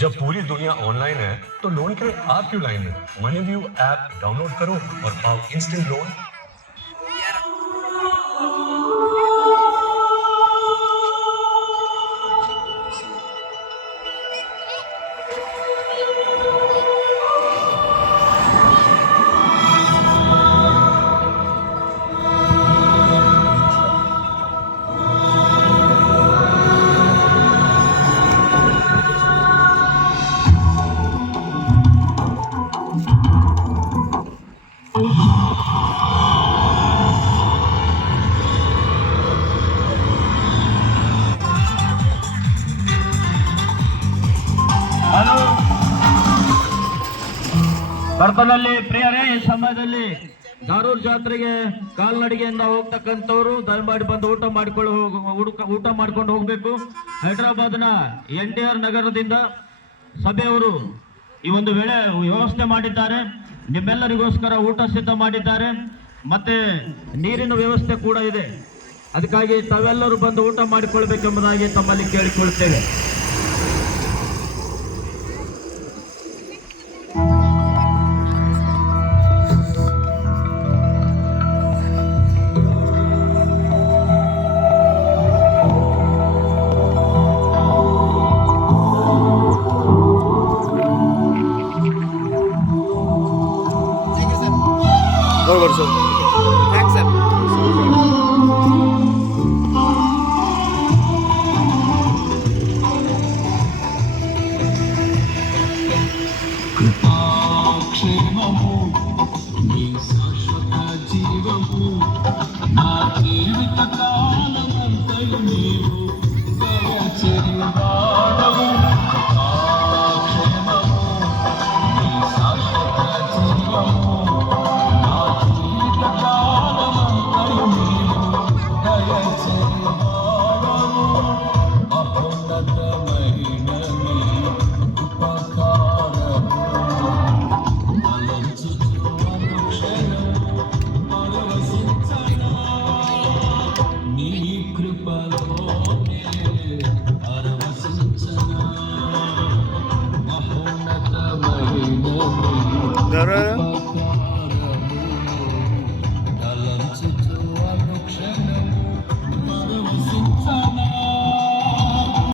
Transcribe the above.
जब पूरी दुनिया ऑनलाइन है तो लोन के लिए आप क्यों लाइन में? मनीव्यू ऐप डाउनलोड करो और पाओ इंस्टेंट लोन। ಕರ್ತನಲ್ಲಿ ಪ್ರಿಯರೇ, ಈ ಸಮಯದಲ್ಲಿ ಗಾರೂರ್ ಜಾತ್ರೆಗೆ ಕಾಲ್ನಡಿಗೆಯಿಂದ ಹೋಗ್ತಕ್ಕಂಥವ್ರು ದಯಮಾಡಿ ಬಂದು ಊಟ ಮಾಡ್ಕೊಂಡು ಹೋಗ್ಬೇಕು. ಹೈದರಾಬಾದ್ನ NTR ನಗರದಿಂದ ಸಭೆಯವರು ಈ ಒಂದು ವೇಳೆ ವ್ಯವಸ್ಥೆ ಮಾಡಿದ್ದಾರೆ. ನಿಮ್ಮೆಲ್ಲರಿಗೋಸ್ಕರ ಊಟ ಸಿದ್ಧ ಮಾಡಿದ್ದಾರೆ, ಮತ್ತೆ ನೀರಿನ ವ್ಯವಸ್ಥೆ ಕೂಡ ಇದೆ. ಅದಕ್ಕಾಗಿ ತಾವೆಲ್ಲರೂ ಬಂದು ಊಟ ಮಾಡಿಕೊಳ್ಬೇಕೆಂಬುದಾಗಿ ತಮ್ಮಲ್ಲಿ ಕೇಳಿಕೊಳ್ತೇವೆ. बरोबर सर. Thanks sir. కృపాక్షేమము నీ శాశ్వత జీవము నా జీవిత కాలమంతయు నీవు దయచేయువాడవు. కృపాక్షేమము నీ శాశ్వత జీవము तर